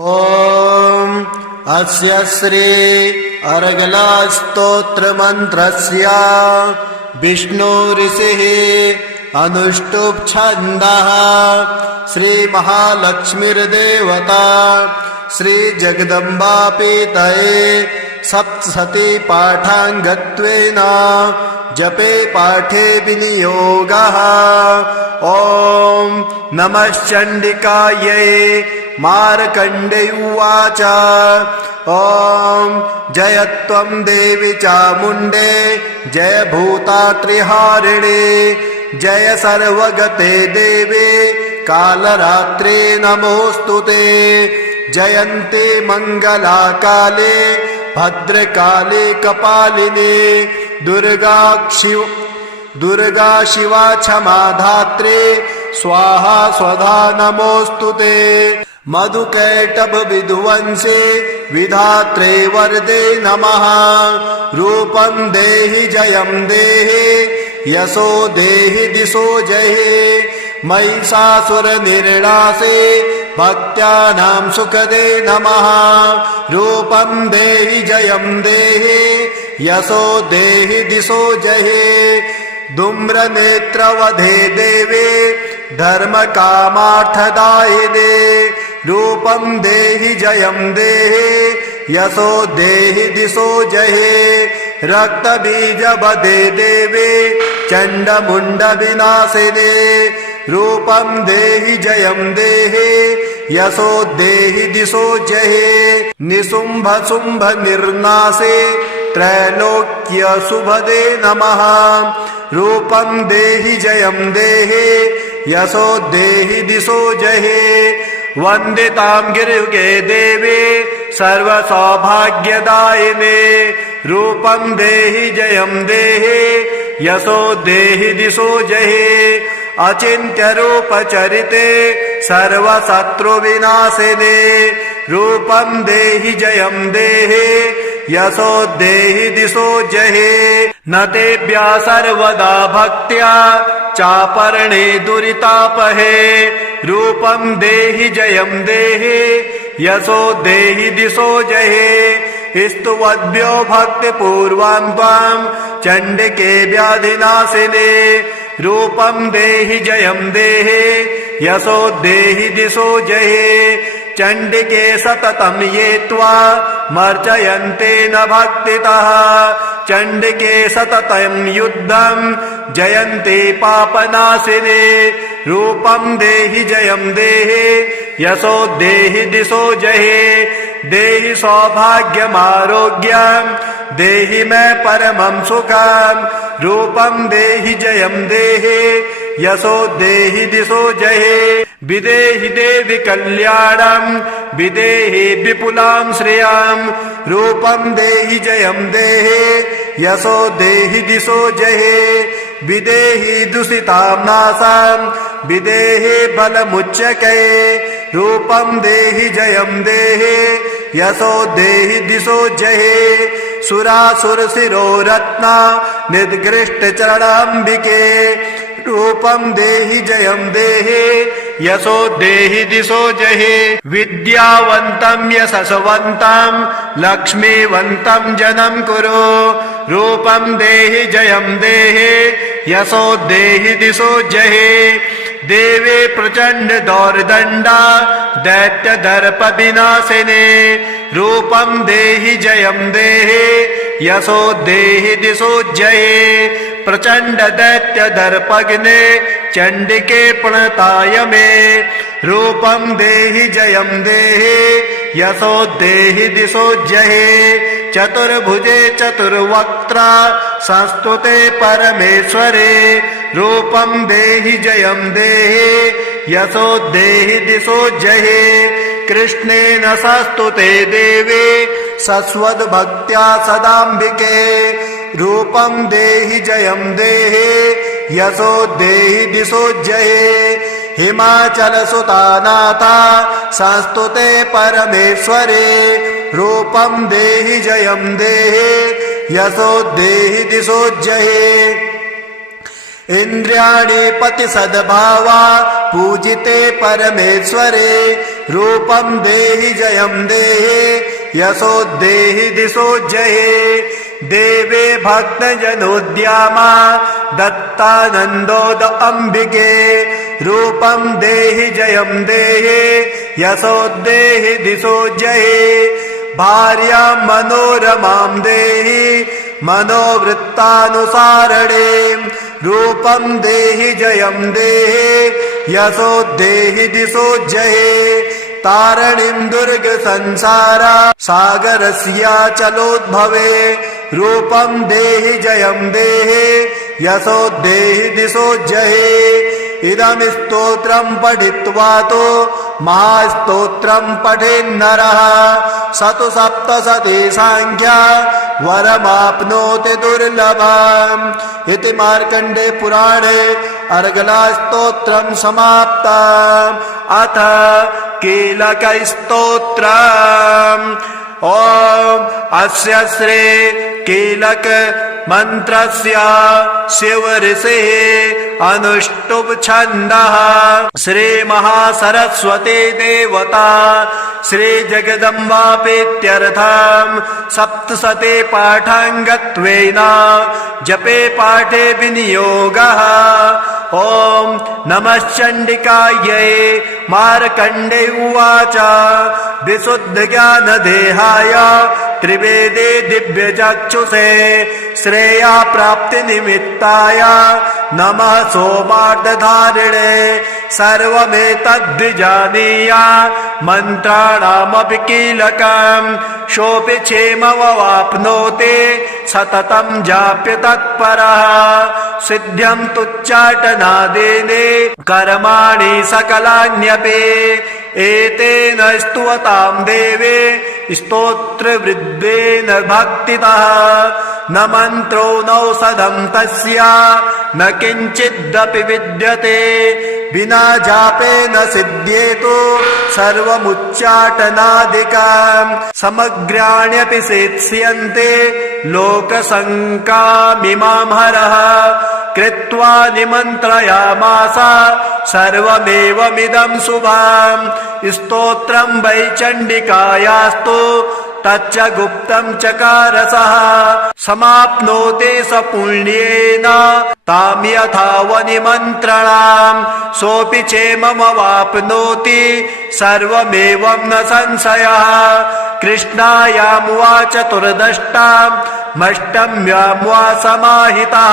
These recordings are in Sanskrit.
ॐ अस्य श्री अर्गलास्तोत्रमन्त्रस्य विष्णुऋषिः अनुष्टुप् छन्दः श्रीमहालक्ष्मीर्देवता श्रीजगदम्बापीतये सप्तशती पाठाङ्गत्वेन जपे पाठे विनियोगः। ॐ नमः चण्डिकायै। मार्कण्डेय उवाच ॐ जयत्वं देवी चामुण्डे जय भूतात्रिहारिणे जय सर्वगते देवे कालरात्रे नमोऽस्तुते। जयन्ते मङ्गलाकाले भद्रकाले कपालिने दुर्गा शिवा क्षमा धात्रे स्वाहा स्वधा नमोऽस्तुते। मधुकैटभ विधुवंशे विधात्रे वरदे नमः। रूपं देहि जयं देहि यशो देहि दिशो जहि। महिषासुर निर्णासे भक्त्यानां सुखदे नमः। रूपं देहि जयं देहि यशो देहि दिशो जहि। धूम्रनेत्रवधे देवे धर्मकामार्थदायिने। रूपं देहि जयं देहि यशो देहि दिशो जहि। रक्तबीजवधे देवे चण्डमुण्डविनाशिने। रूपं देहि जयं देहि यशो देहि दिशो जहि। निशुम्भ शुम्भ निर्नाशे त्रैलोक्य शुभदे नमः। रूपं देहि जयं देहि यशो देहि दिशो जहि। वन्दितां गिरियुगे देवे सर्वसौभाग्यदायिने। रूपं देहि जयं देहि यशो देहि दिशो जहि। अचिन्त्य रूप चरिते सर्वशत्रुविनाशिने। रूपं देहि जयं देहि यशो देहि दिशो जहि। न तेभ्यः सर्वदा भक्त्या चापर्णे दुरितापहे। रूपं देहि जयं देहि यशो देहि दिशो जहि। स्तुवद्भ्यो भक्तिपूर्वां त्वां चण्डिके व्याधिनाशिने। रूपं देहि जयं देहि यशो देहि दिशो जहि। चण्डिके सततं ये त्वा मर्चयन्ते न भक्तितः। चण्डिके सततं युद्धं जयन्ते पापनाशिने। रूपं देहि जयं देहि यशो देहि दिशो जहि। देहि सौभाग्यमारोग्यं देहि मे परमं सुखं। रूपं देहि जयं देहि यशो देहि दिशो जहि। विदेहि देवि कल्याणं विदेहि विपुलां श्रियं। रूपं देहि जयं देहि यशो देहि दिशो जहि। विदेहि दूषितां नाशं विदेहि बलमुच्यके। रूपं देहि जयं देहि यशो देहि दिशो जहि। सुरासुरशिरोरत्ना निद्गृष्टचरणाम्बिके। रूपं देहि जयं देहि यशो देहि दिशो जहि। विद्यावन्तं यशस्वन्तं लक्ष्मीवन्तं जनं कुरु। रूपं देहि जयं देहि यशो देहि दिशो जहि। देवे प्रचण्ड दौर्दण्डा दैत्यदर्प विनाशिने। रूपं देहि जयं देहि यशो देहि दिशो जहि। प्रचण्ड दैत्य दर्पग्ने चण्डिके प्रणताय मे। रूपं देहि जयं देहि यशो देहि दिशो जहि। चतुर्भुजे चतुर्वक्त्रा संस्तुते परमेश्वरे। रूपं देहि जयं देहि यशो देहि दिशो जहि। कृष्णेन संस्तुते देवे सस्वद्भक्त्या सदाम्बिके। रूपं देहि जयं देहि यशो देहि दिशो जहि। हिमाचलसुतानाथा संस्तुते परमेश्वरे। रूपं देहि जयं देहि यशो देहि दिशो जहि। इंद्रियाणि पति सद्भावा पूजिते परमेश्वरे रूपं देहि जयं देहि यशो देहि दिशो जये देवे भक्तजनोद्यामा दत्तानन्दोद अम्बिके रूपं देहि जयं देहि यशो देहि दिशो जये भार्यां मनोरमां देहि मनोवृत्तानुसारणे रूपं देहि जयं देहि यशो देहि दिशो जये तारणीं दुर्ग संसार सागरस्याचलोद्भवे रूपं देहि जयं देहि यशो देहि दिशो जये इदं स्तोत्रं पठित्वा तो महास्तोत्रं पठेन्नरः स तु सप्तशती सांख्या वरमाप्नोति दुर्लभम् इति मार्कण्डे पुराणे अर्गलास्तोत्रं समाप्तम् अथ कीलकस्तोत्रम् ॐ अस्य श्री कीलक मंत्रस्य शिव ऋषिः अनुष्टुप् छन्दः श्री महासरस्वती देवता श्री जगदम्बा प्रीत्यर्थम् सप्तशती पाठाङ्गत्वेन जपे पाठे विनियोगः ॐ नमश्चण्डिकायै मार्कण्डे उवाच विशुद्धज्ञानदेहाय त्रिवेदे दिव्यचक्षुषे श्रेया प्राप्तिनिमित्ताय नमः सोमार्धधारिणे सर्वमेतद्विजानीय मन्त्राणामपि कीलकम् सोऽपि क्षेममवाप्नोति सततं जाप्य तत्परः सिद्ध्यं तुच्चाटनादेने कर्माणि सकलान्यपि एतेन स्तुवतां देवे स्तोत्रवृद्धेन भक्तितः न मन्त्रो नौषधं तस्य न किञ्चिदपि विद्यते विना जापेन सिद्ध्येतु सर्वमुच्चाटनादिकम् समग्राण्यपि सेत्स्यन्ते लोकसङ्कामिमां हरः कृत्वा निमन्त्रयामास सर्वमेवमिदं शुभम् स्तोत्रं वै चण्डिकायास्तु तच्च गुप्तं चकारसः समाप्नोति स पुण्येन तां यथावनिमन्त्रणाम् सोऽपि क्षेममवाप्नोति सर्वमेवं न संशयः कृष्णायां वा चतुर्दष्टाम् मष्टम्यां वा समाहितः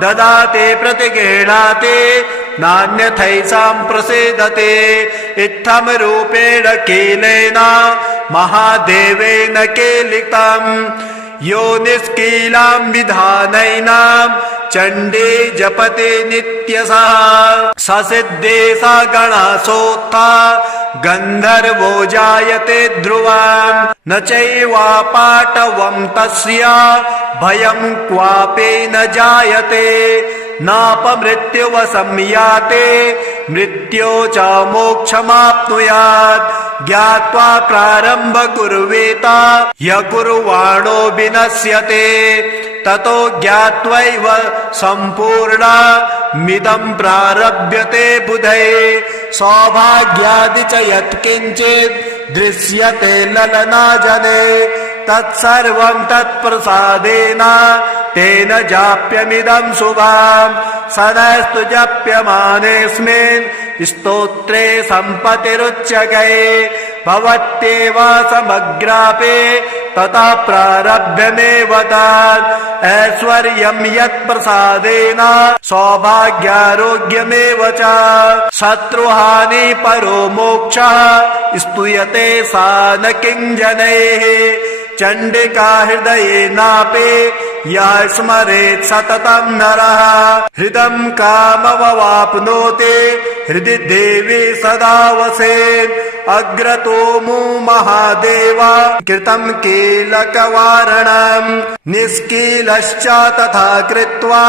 ददाते प्रतिगृह्णाते नान्यथैषां प्रसीदते इत्थं रूपेण कीलेन महादेवेन कीलितम् यो निष्कीलां विधानैनां चण्डे जपते नित्यशः स सिद्धे स गणासोत्था गन्धर्वो जायते ध्रुवम् न चैवापाटवं तस्य भयं क्वापि न जायते नापमृत्युवशं याते मृत्यो च मोक्षमाप्नुयात् ज्ञात्वा प्रारम्भ कुर्वेत य कुर्वाणो विनश्यते ततो ज्ञात्वैव सम्पूर्णमिदं प्रारभ्यते बुधैः सौभाग्यादि च यत्किञ्चित् दृश्यते ललनाजने तत्सर्वं तत्प्रसादेन तेन जाप्यमिदं शुभम् सनस्तु जप्यमानेऽस्मिन् स्तोत्रे सम्पतिरुच्यते भवत्येव समग्रापि ततः प्रारभ्यमेव तत् ऐश्वर्यं यत्प्रसादेन सौभाग्यारोग्यमेव च शत्रुहानि परो मोक्षः स्तूयते सा न किञ्जनैः चण्डिका हृदयेनापि यः स्मरेत् सततं नरः हृदं काममवाप्नोति हृदि देवी सदा वसेत् अग्रतो मु महादेव कृतं कीलकवारणम् निष्कीलश्च तथा कृत्वा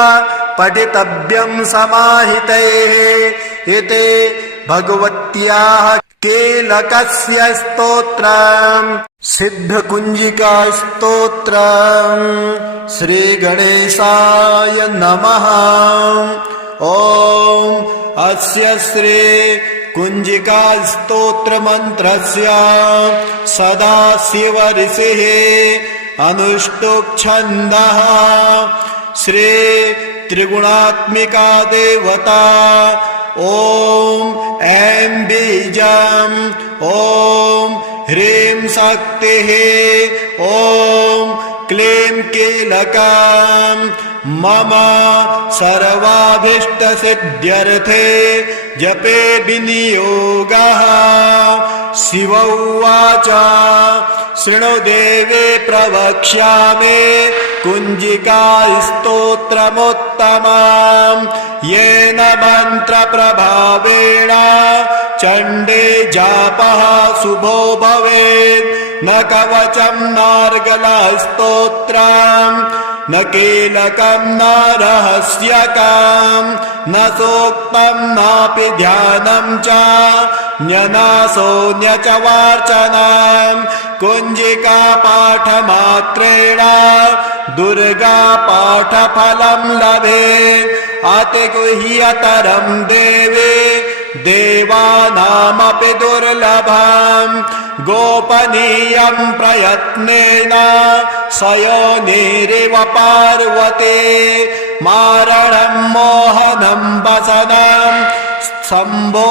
पठितव्यं समाहितैः इति भगवत्याः कीलकस्य स्तोत्रम् सिद्धकुञ्जिका स्तोत्रम् श्री गणेशाय नमः। ॐ अस्य श्री कुञ्जिका स्तोत्रमन्त्रस्य सदा शिवऋषिः अनुष्टुप् छन्दः श्री त्रिगुणात्मिका देवता ॐ ऐं बीजम् ॐ ह्रीं शक्तिः ॐ क्लीं कीलकम् मम सर्वाभीष्टसिद्ध्यर्थे जपे विनियोगः। शिव उवाच शृणु देवे प्रवक्ष्यामि कुञ्जिका स्तोत्रमुत्तमम् येन मन्त्रप्रभावेण चण्डे जापः शुभो भवेत्। न कवचं नार्गलस्तोत्रम् न कीलकं न रहस्यकं न सूक्तं नापि ध्यानं च न्यनासो न्य च वार्चनं कुञ्जिका पाठमात्रेण दुर्गा पाठफलं लभेत्। अतिगुह्यतरं देवे देवानामपि दुर्लभम् गोपनीयं प्रयत्नेन स्वयोनिरिव पार्वती मारणं मोहनं वसनं सम्भोच्चाटनादिकं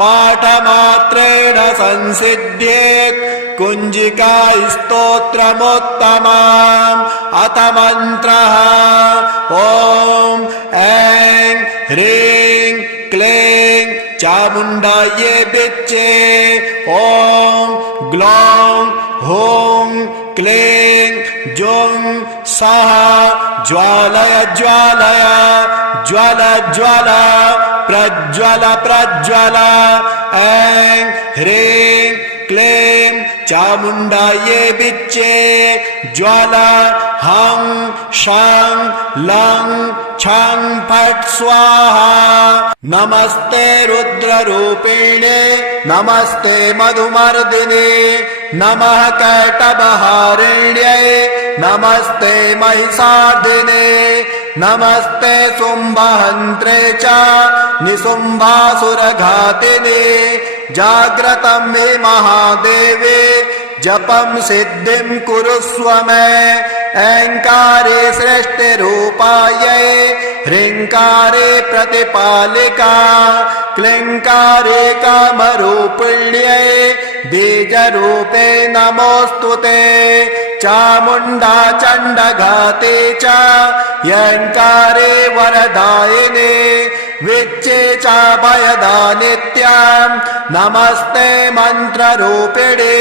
पाठमात्रेण संसिद्ध्येत् कुञ्जिका स्तोत्रमुत्तमम्। अथ मन्त्रः ॐ ऐं ह्रीं क्लीं चामुण्डायै विच्चे ॐ ग्लौं हूं क्लीं जुं सः ज्वालय ज्वालय ज्वल ज्वल प्रज्वल प्रज्वल ऐं ह्रीं क्लीं चामुण्डायै विच्चे ज्वल हं शं लं छं फट् स्वाहा। नमस्ते रुद्ररूपिणे नमस्ते मधुमर्दिने नमः कैटभहारिण्यै नमस्ते महिषार्दिने नमस्ते शुम्भहन्त्रे च निशुम्भासुरघातिने जाग्रतं मे महादेवे जपं सिद्धिं कुरुष्व मे। ऐङ्कारे सृष्टिरूपायै ह्रीङ्कारे प्रतिपालिका क्लीङ्कारे कामरूपिण्यै बीजरूपे नमोऽस्तु ते। चामुण्डा चण्डघाते च यङ्कारे वरदायिने विच्चे चाभयदानित्यां नमस्ते मन्त्ररूपिणे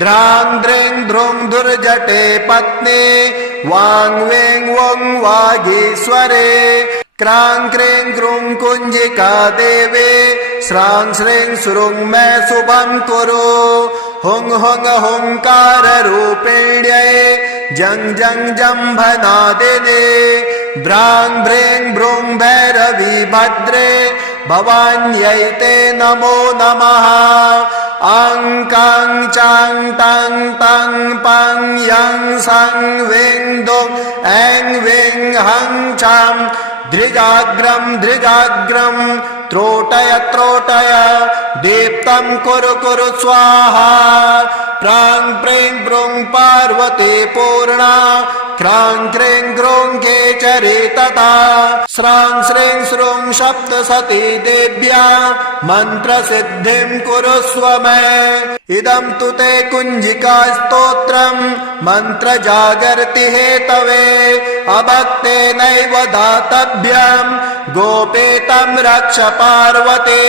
द्रां द्रीं द्रुं दुर्जटे पत्नी वां वें वं वागीश्वरे क्रां क्रीं क्रूं कुञ्जिका देवे स्रां श्रीं सुरुं मे शुभं कुरु। हुं हुं हुङ्काररूपिण्यै जं जं जम्भनादिने भ्रां भ्रीं भ्रूं भैरवी भद्रे भवान्यै ते नमो नमः। अं कं चां टं तं पं यं सं वें दुं ऐं वें हं छं धृजाग्रं धृजाग्रं त्रोटय त्रोटय दीप्तं कुरु कुरु स्वाहा। प्रां प्रीं प्रूं पार्वती पूर्णा क्रां क्रीं क्रूं केचरी तथा स्रां श्रीं श्रूं सप्तशती देव्या मन्त्रसिद्धिं कुरुष्व मे। इदं तु ते कुञ्जिका स्तोत्रं मन्त्रजागर्ति हेतवे अभक्तेनैव दातव्यं गोपेतं रक्ष पार्वते।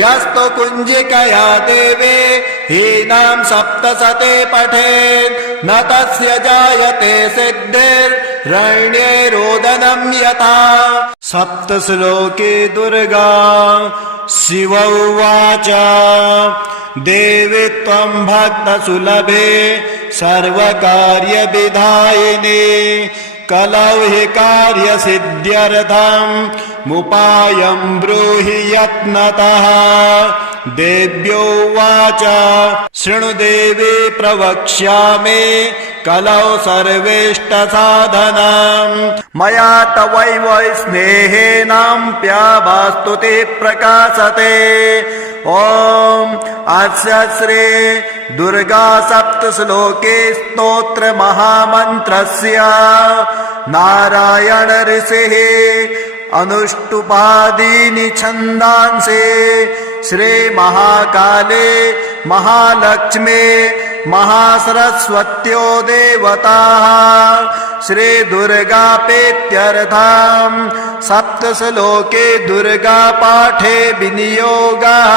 यस्तु कुञ्जिकया देवे हीनां सप्तशते पठेत् न तस्य जायते सिद्धिर्रण्ये रोदनं यथा। सप्तश्लोके दुर्गा शिव उवाच देवी त्वं भक्तसुलभे सर्वकार्यविधायिने कलौ हि कार्यसिद्ध्यर्थम् मुपायं ब्रूहि यत्नतः। देव्योवाच शृणु देवी प्रवक्ष्यामि कलौ सर्वेष्टसाधनम्। मया तवैव स्नेहेनाप्यावास्तु ते प्रकाशते। ॐ अस्य श्री दुर्गा सप्तश्लोके स्तोत्र महामन्त्रस्य नारायण ऋषिः अनुष्टुपादीनि छन्दांसि श्री महाकाले महालक्ष्मी महासरस्वत्यो देवताः श्री दुर्गापेत्यर्थम् सप्तश्लोके दुर्गा पाठे विनियोगः।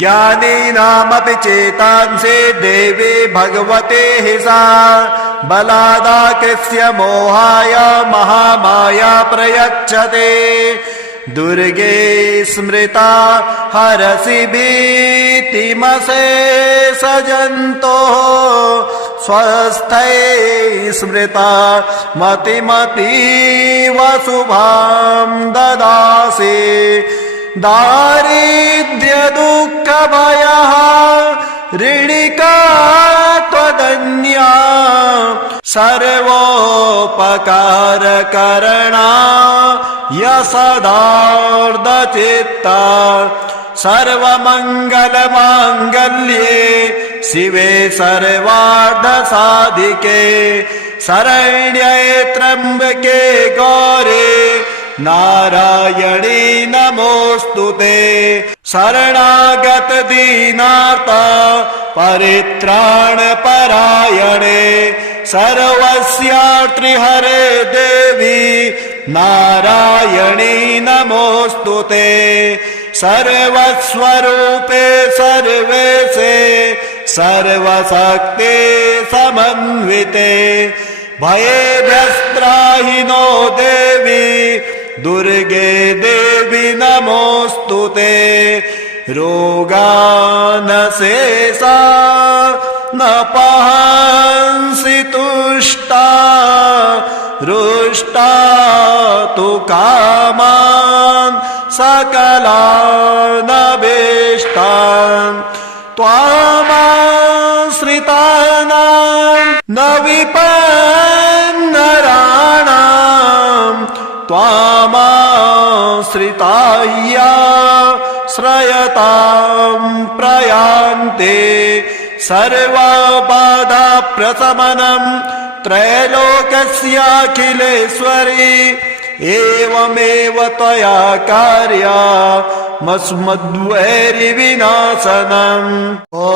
ज्ञानीनामपि चेतांसि देवी भगवते हि सा बलादाकृष्य मोहाय महामाया प्रयच्छते। दुर्गे स्मृता हरसि भीतिमशेषजन्तोः स्वस्थै स्मृता मतिमतीव शुभां ददासि। दारिद्र्यदुःखभयः ऋणिका त्वदन्या सर्वोपकारकरणा यशदार्धचित्ता सर्वमङ्गलमाङ्गल्ये शिवे सर्वार्धसाधिके शरण्ये त्र्यम्बके गौरे नारायणी नमोऽस्तुते। शरणागत दीनार्थ परित्राणपरायणे सर्वस्यार्तिहरे देवी नारायणी नमोऽस्तुते। सर्वस्वरूपे सर्वेशे सर्वशक्ते समन्विते भयेभ्यस्त्राहि नो देवी दुर्गे देवी नमोऽस्तुते। रोगानशेषा न पहंसि तुष्टा रुष्टा तु कामान् सकलानभीष्टान्। त्वामाश्रितानां न विपन्नराणां त्वामाश्रिताया श्रयतां प्रयान्ते। सर्वबाधाप्रशमनं त्रैलोक्यस्याखिलेश्वरी एवमेव त्वया कार्यमस्मद्वैरिविनाशनम्। ॐ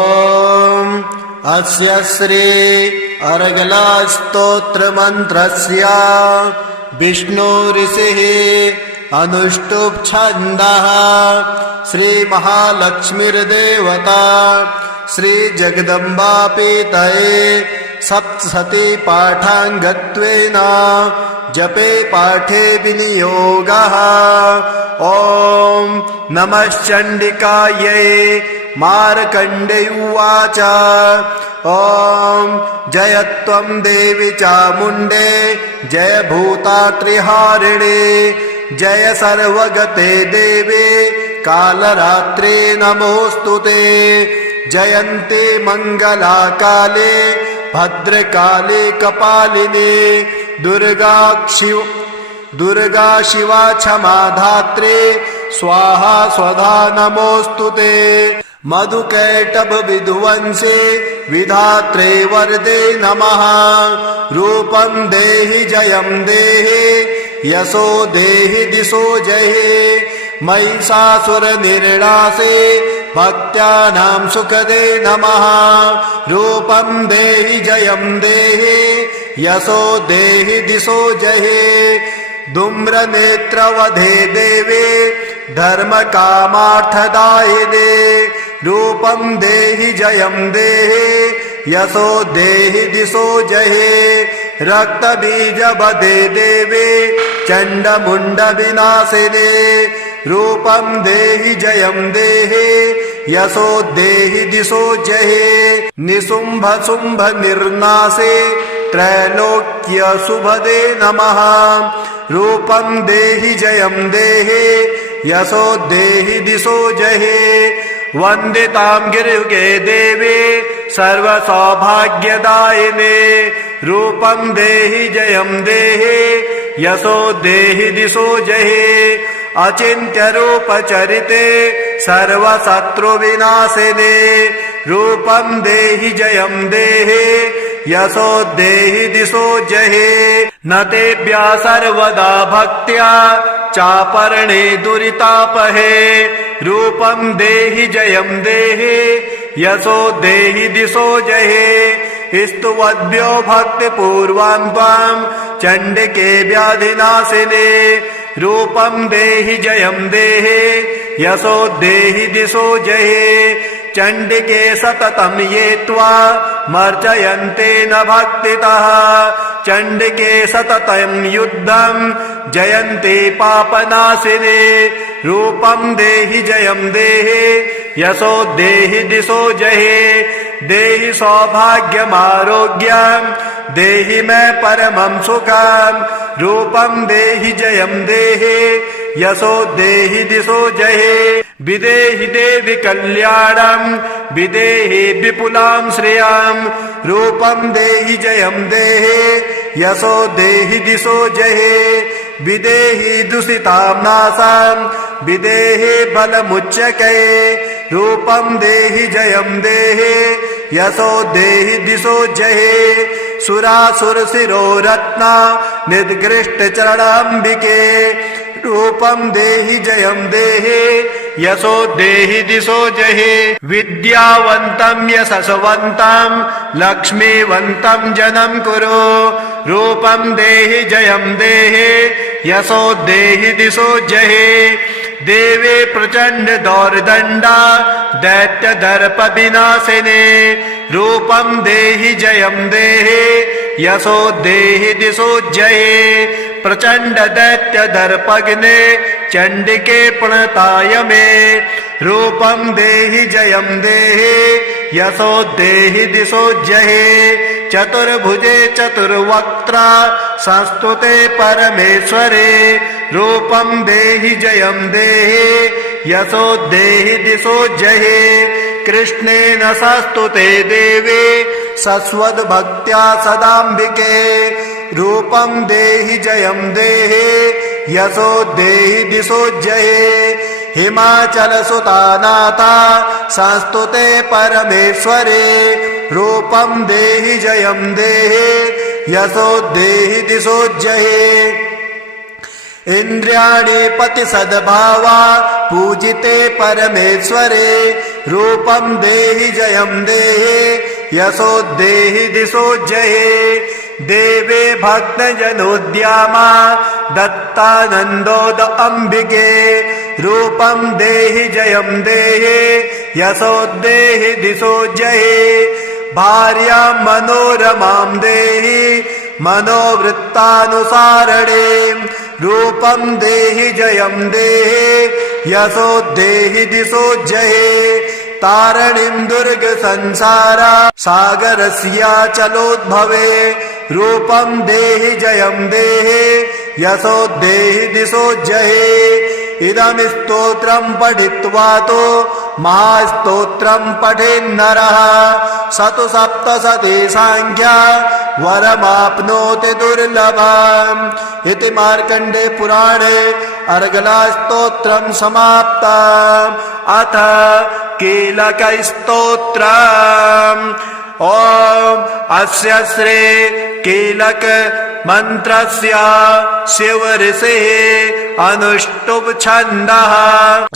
अस्य श्री अर्गला स्तोत्र मंत्रस्य विष्णु ऋषिः अनुष्टुप् छन्दः श्री महालक्ष्मीर्देवता श्री जगदम्बापीतये सप्तशती पाठाङ्गत्वेन जपे पाठे विनियोगः। ॐ नमः चण्डिकायै। मार्कण्डेय उवाच ॐ जय त्वं देवी चामुण्डे जय भूतात्रिहारिणे जय सर्वगते देवे कालरात्रे नमोऽस्तुते। जयन्ते मङ्गलाकाले भद्रकाले कपालिने दुर्गा शिवा क्षमा धात्रे स्वाहा स्वधा नमोऽस्तुते। मधुकैटभ विध्वंसे विधात्रे वरदे नमः। रूपं देहि जयं देहि यशो देहि दिशो जये। महिषासुर निर्णासे भक्त्यानां सुखदे नमः। रूपं देहि जयं देहि यशो देहि दिशो जये। धूम्रनेत्रवधे देवे धर्मकामार्थदायिने। रूपं देहि जयं देहि यशो देहि दिशो जये। रक्तबीजवधे देवे चण्डमुण्डविनाशिने। रूपं देहि जयं देहि यशो देहि दिशो जये। निशुम्भ शुम्भ निर्नाशे त्रैलोक्य शुभदे नमः। रूपं देहि जयं देहि यशो देहि दिशो जहे। वन्दितां गिरियुगे देवी सर्वसौभाग्यदायिने। रूपं देहि जयं देहि यशो देहि दिशो जहे। अचिन्त्य रूप चरिते सर्वशत्रुविनाशिने। रूपं देहि जयं देहि यशो देहि दिशो जहे। न तेभ्यः सर्वदा भक्त्या चापर्णे दुरितापहे। रूपं देहि जयं देहि यशो देहि दिशो जहे। स्तुवद्भ्यो भक्तिपूर्वं त्वां चण्डिके व्याधिनाशिने। रूपं देहि जयं देहि यशो देहि दिशो जहे। चण्डिके सततं ये त्वामर्चयन्ते न भक्तितः। चण्डिके सततं युद्धं जयन्ते पापनाशिने। रूपं देहि जयं देहि यशो देहि दिशो जहे। देहि सौभाग्यमारोग्यं देहि मे परमं सुखं। रूपं देहि जयं देहि यशो देहि दिशो जहे। विदेहि देवि कल्याणं विदेहि विपुलां श्रियं। रूपं देहि जयं देहि यशो देहि दिशो जहे। विदेहि दूषितां नाशं विदेहि बलमुच्चके। रूपं देहि जयं देहि यशो देहि दिशो जहे। सुरासुरशिरोरत्ना निद्गृष्ट चरणाम्बिके। रूपं देहि जयं देहि यशो देहि दिशो जहे। विद्यावन्तं यशस्वन्तं लक्ष्मीवन्तं जनं कुरु। रूपं देहि जयं देहि यशो देहि दिशो जहे। देवे प्रचण्ड दौर्दण्डा दैत्य दर्प विनाशिने। रूपं देहि जयं देहि यशो देहि दिशो जये। प्रचण्ड दैत्य दर्पग्ने चण्डिके प्रणताय मे। रूपं देहि जयं देहि यशो देहि दिशो जहे। चतुर्भुजे चतुर्वक्त्रा संस्तुते परमेश्वरे। रूपं देहि जयं देहि यशो देहि दिशो जहे। कृष्णेन संस्तुते देवी सस्वद्भक्त्या सदाम्बिके। रूपं देहि जयं देहि यशो देहि दिशो जहे। हिमाचलसुता नाथा संस्तुते परमेश्वरे। रूपं देहि जयं देहि यशो देहि दिशो जहे। इंद्रियाणि पतिसद्भावा पूजिते परमेश्वरे। रूपं देहि जयं देहि यशो देहि दिशो जहे। देवे भक्तजनोद्यामा दत्तानन्दोद अम्बिके। रूपं देहि जयं देहि यशो देहि दिशो जहे। भार्यां मनोरमां देहि मनोवृत्तानुसारणे। रूपं देहि जयं देहि यशो देहि दिशो जहे। तारणीं दुर्ग संसारा सागरस्याचलोद्भवे। रूपं देहि जयं देहि यशो देहि दिशो जहे। इदं स्तोत्रं पठित्वा तो महास्तोत्रं पठेन्नरः स तु सप्तशती संख्या वरमाप्नोति दुर्लभम्। इति मार्कण्डे पुराणे अर्गलास्तोत्रं समाप्तम्। अथ कीलकस्तोत्रम्। ओम अस्य श्री कीलक मंत्रस्य शिव ऋषिः अनुष्टुप् छन्दः।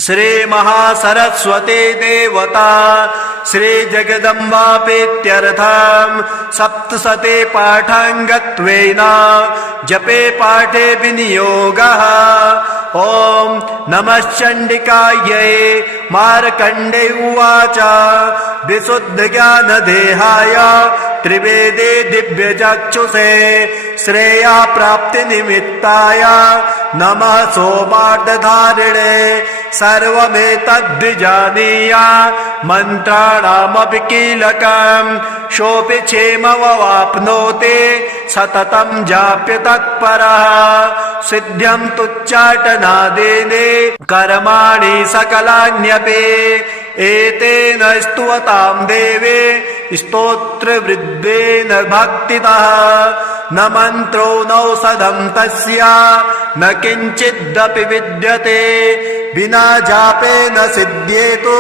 श्री महासरस्वती देवता श्री जगदम्बा प्रीत्यर्थं सप्तशती पाठाङ्गत्वेन जपे पाठे विनियोगः। ओम नमश्चण्डिकायै। मार्कण्डे उवाच विशुद्धज्ञानदेहाय त्रिवेदे दिव्यचक्षुषे श्रेया प्राप्तिनिमित्ताय नमः सोमार्धधारिणे सर्वमेतद्विजानीया मन्त्राणामपि कीलकम् सोऽपि क्षेममवाप्नोति सततं जाप्य तत्परः सिद्ध्यं तुच्चाटनादेने कर्माणि सकलान्यपि एतेन स्तुवतां देवे स्तोत्रवृद्धेन भक्तितः न मन्त्रो नौषधं तस्या न किञ्चिदपि विद्यते विना जापेन सिद्ध्येतु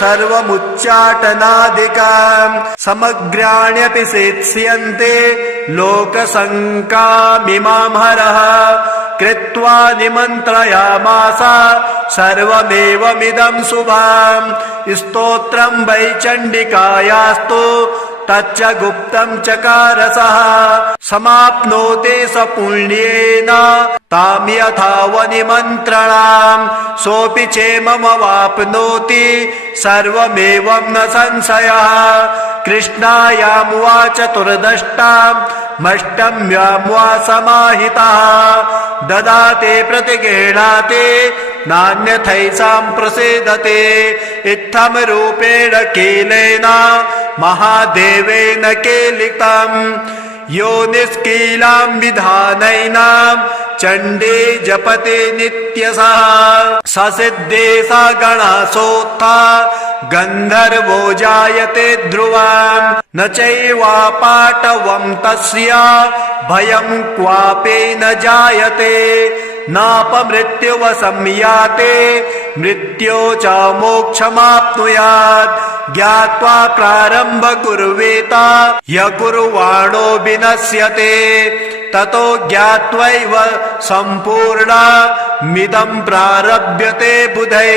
सर्वमुच्चाटनादिकम् समग्राण्यपि सेत्स्यन्ते लोकसङ्कामिमां हरः कृत्वा निमन्त्रयामास सर्वमेवमिदं शुभम् स्तोत्रं वै चण्डिकायास्तु तच्च गुप्तं चकारसः समाप्नोति स पुण्येन तां यथा वनिमन्त्रणाम् सोऽपि क्षेममवाप्नोति सर्वमेवं न संशयः कृष्णायां वा चतुर्दष्टाम् अष्टम्यां वा समाहितः ददाते प्रतिगृह्णाते नान्यथैषां प्रसीदते इत्थं रूपेण कीलेन महादेवेन कीलितम् यो निष्कीलां विधानैनां चण्डे जपते नित्यशः ससिद्धे स गणसोत्था गन्धर्वो जायते ध्रुवम् न चैवापाटवं तस्य भयं क्वापि न जायते नापमृत्युवशं याते मृत्यो च मोक्षमाप्नुयात् ज्ञात्वा प्रारम्भ कुर्वेत य कुर्वाणो विनश्यते ततो ज्ञात्वैव सम्पूर्णमिदं प्रारभ्यते बुधे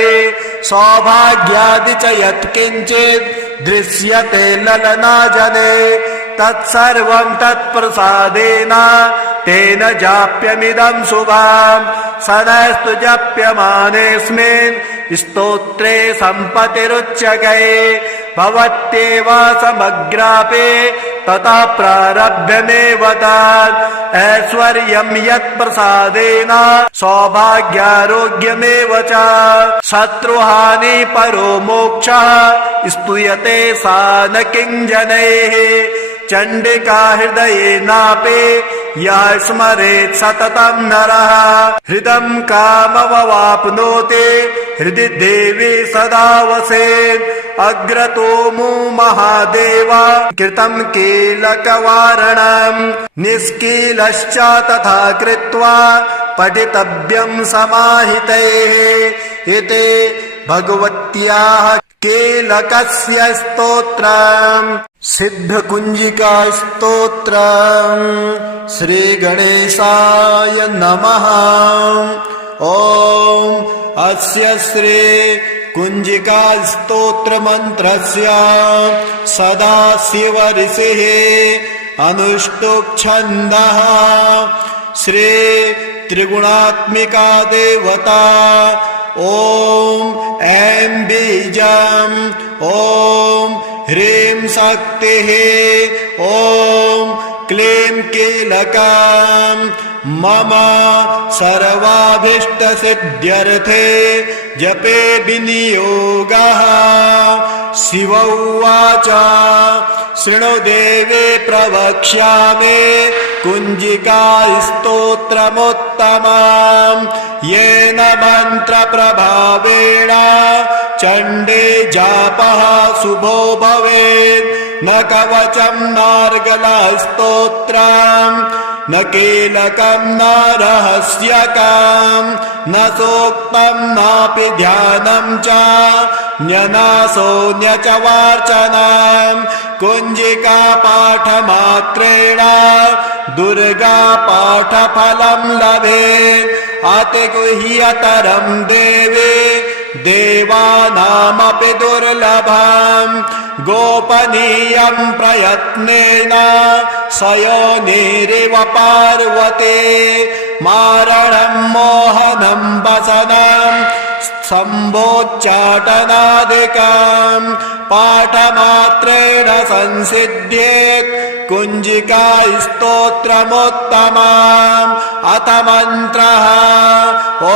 सौभाग्यादि च यत्किञ्चित् दृश्यते ललनाजने तत्सर्वं तत्प्रसादेन तेन जाप्यमिदं शुभम् सदस्तु जप्यमानेऽस्मिन् स्तोत्रे सम्पतिरुच्यते भवत्येव समग्रापि ततः प्रारभ्यमेव तत् ऐश्वर्यं यत्प्रसादेन सौभाग्यारोग्यमेव च शत्रुहानि परो मोक्षः स्तूयते सा न किञ्जनैः चण्डिका हृदयेनापि यः स्मरेत् सततं नरः हृदं काममवाप्नोति हृदि देवी सदा वसेत् अग्रतो मु महादेव कृतं कीलकवारणम् निष्कीलश्च तथा कृत्वा पठितव्यं समाहितैः इति भगवत्याः कीलकस्य स्तोत्रम् सिद्धकुञ्जिका स्तोत्रम् श्रीगणेशाय नमः। ॐ अस्य श्री कुञ्जिका स्तोत्र मंत्रस्य सदाशिव ऋषिः अनुष्टुप् छन्दः श्री त्रिगुणात्मिका देवता ॐ ऐं बीजम् ॐ ह्रीं शक्तिः ॐ क्लीं कीलकम् मम सर्वाभीष्टसिद्ध्यर्थे जपे विनियोगः। शिव उवाच शृणु देवे प्रवक्ष्यामि कुञ्जिका स्तोत्रमुत्तमम् येन मन्त्रप्रभावेण चण्डे जापः शुभो भवेत् न कवचं नार्गला स्तोत्रम् न कीलकं न रहस्यकं न सूक्तं नापि ध्यानं च न्यनासो न्यच वार्चनं कुञ्जिका पाठमात्रेण दुर्गा पाठफलं लभेत् अतिगुह्यतरं देवे देवानामपि दुर्लभम् गोपनीयं प्रयत्नेन सयोनिरिव पार्वती मारणं मोहनं वसनं सम्भोच्चाटनादिकं पाठमात्रेण संसिद्ध्येत् कुञ्जिका स्तोत्रमुत्तमम् अथ मन्त्रः ॐ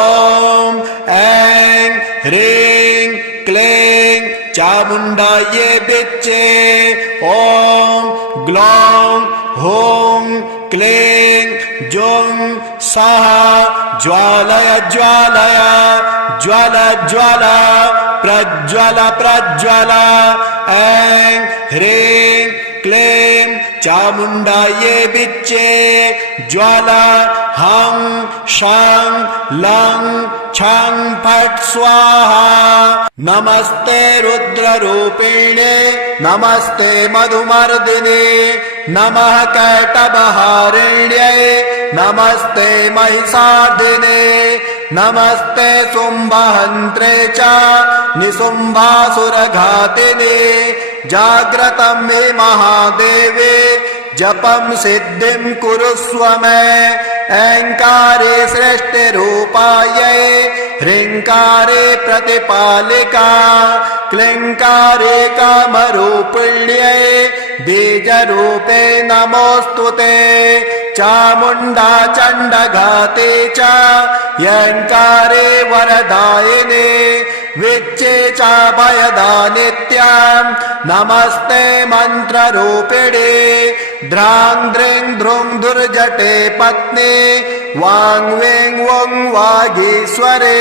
ऐं ह्रीं क्लीं चामुण्डायै विच्चे ॐ ग्लौं हूं क्लीं जुं सः ज्वालय ज्वालय ज्वल ज्वल प्रज्वल प्रज्वल ऐं ह्रीं क्लीं चामुण्डायै विच्चे ज्वल हं शं लं छं फट् स्वाहा नमस्ते रुद्ररूपिणे नमस्ते मधुमर्दिने नमः कैटभहारिण्यै नमस्ते महिषार्दिने नमस्ते शुम्भहन्त्रे च निशुम्भासुरघातिने जाग्रतं मे महादेवे जपं सिद्धिं कुरुष्व मे ऐङ्कारे सृष्टिरूपायै ह्रीङ्कारे प्रतिपालिका क्लीङ्कारे कामरूपिण्यै बीजरूपे नमोऽस्तु ते चामुण्डा चण्डघाते च यङ्कारे वरदायिने विच्चे चाभयदा नित्याम् नमस्ते मन्त्ररूपिणे द्रां द्रीं ध्रुं धुर्जटे पत्नी वां वें वों वागीश्वरे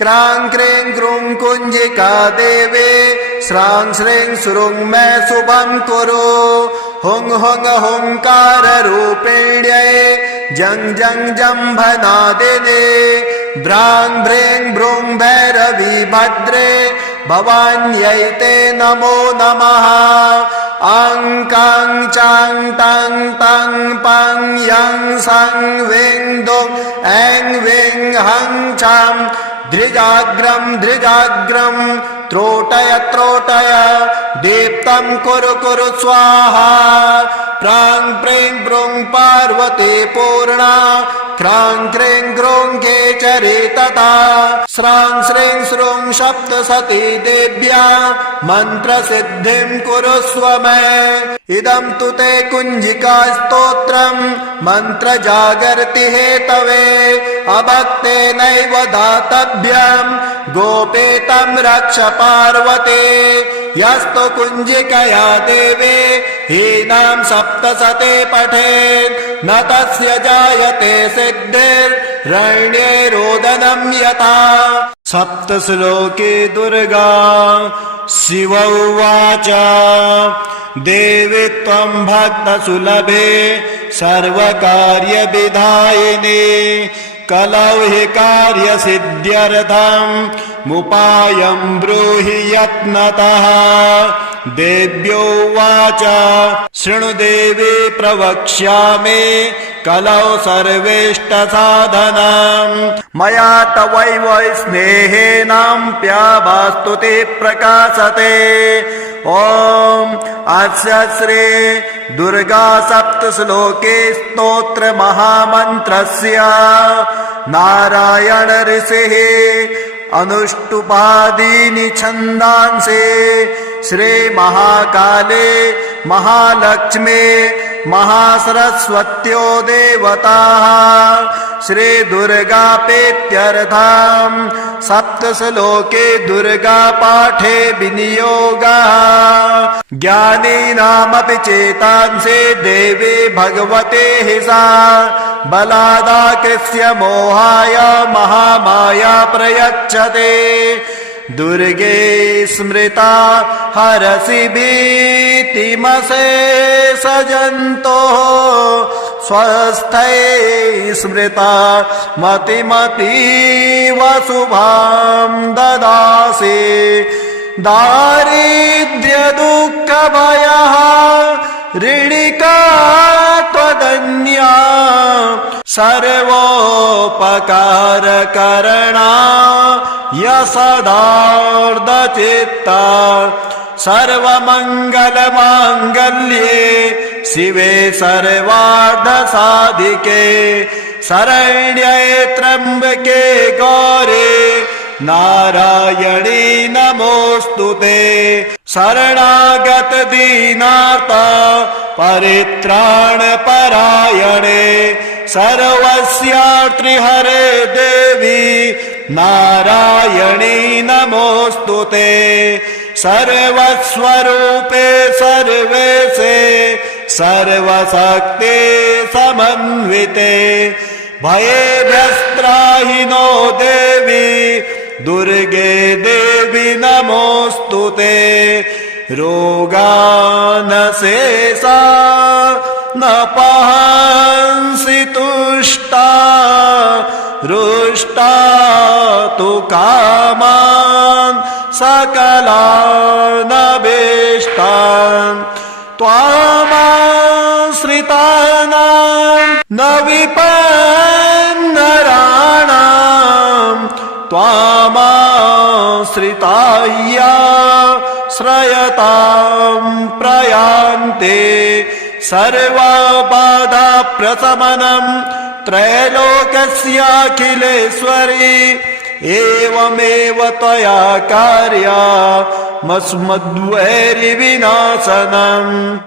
क्रां क्रीं क्रूं कुञ्जिका देवे स्रां श्रीं सुरुं मे शुभं कुरु हुं हुं हुंकाररूपिण्यै जं जं जम्भनादिने भ्रां भ्रीं भ्रूं भैरवी भद्रे भवान्यै ते नमो नमः आं कां चां तां तां पां yang sang वें दों ऐं वें हं चां धृजाग्रं धृजाग्रं त्रोटय त्रोटय दीप्तं कुरु कुरु स्वाहा प्रां प्रीं प्रूं पार्वती पूर्णा क्रां क्रीं क्रूं केचरी तथा स्रां श्रीं श्रूं सप्तसती देव्या मन्त्रसिद्धिं कुरुष्व मे इदं तु ते कुञ्जिका स्तोत्रं मन्त्रजागर्ति हेतवे अभक्तेनैव दातव्यं गोपेतं रक्ष पार्वते यस्तु कुञ्जिकया देवे हीनां सप्तशते पठेत् न तस्य जायते सिद्धिर्रण्ये रोदनं यथा सप्तश्लोके दुर्गा शिव उवाच देवी त्वं भक्तसुलभे सर्वकार्यविधायिने कलौ हि कार्यसिद्ध्यर्थं मुपायं ब्रूहि यत्नतः देव्योवाच शृणु देवी प्रवक्ष्यामि कलौ सर्वेष्टसाधनं मया तवैव स्नेहेनाप्याभास्तुति प्रकाशते ॐ अस्य श्री दुर्गा सप्तश्लोके स्तोत्र महामन्त्रस्य नारायण ऋषिः अनुष्टुपादीनि छन्दांसि श्री महाकाले महालक्ष्मी महासरस्वत्यो देवताः श्री दुर्गापेत्यर्थं सप्तश्लोके दुर्गा पाठे विनियोगः ज्ञानीनामपि चेतांसि देवी भगवते हि सा बलादाकृष्य मोहाय महामाया प्रयच्छते दुर्गे स्मृता हरसि भीतिमशेषजन्तोः स्वस्थै स्मृता मतिमतीव शुभां ददासि दारिद्र्यदुःखभयः ऋणिका त्वदन्या सर्वोपकारकरणा यसदार्धचित्ता सर्वमङ्गलमाङ्गल्ये शिवे सर्वार्धसाधिके शरण्ये त्र्यम्बके गौरे नारायणी नमोऽस्तु ते शरणागत दीनार्त परित्राणपरायणे सर्वस्यार्तिहरे देवी नारायणी नमोऽस्तु ते सर्वस्वरूपे सर्वेशे सर्वशक्ते समन्विते भयेभ्यस्त्राहि नो देवी दुर्गे देवी नमोऽस्तु ते रोगानशेषा न पहंसि तुष्टा रुष्टा तु कामान् सकलानभीष्टान् त्वामाश्रितानां न विपन्नराणां त्वामाश्रिताया श्रयतां प्रयान्ते सर्वबाधाप्रशमनं त्रैलोक्यस्याखिलेश्वरी एवमेव त्वया कार्या मस्मद्वैरिविनाशनम्।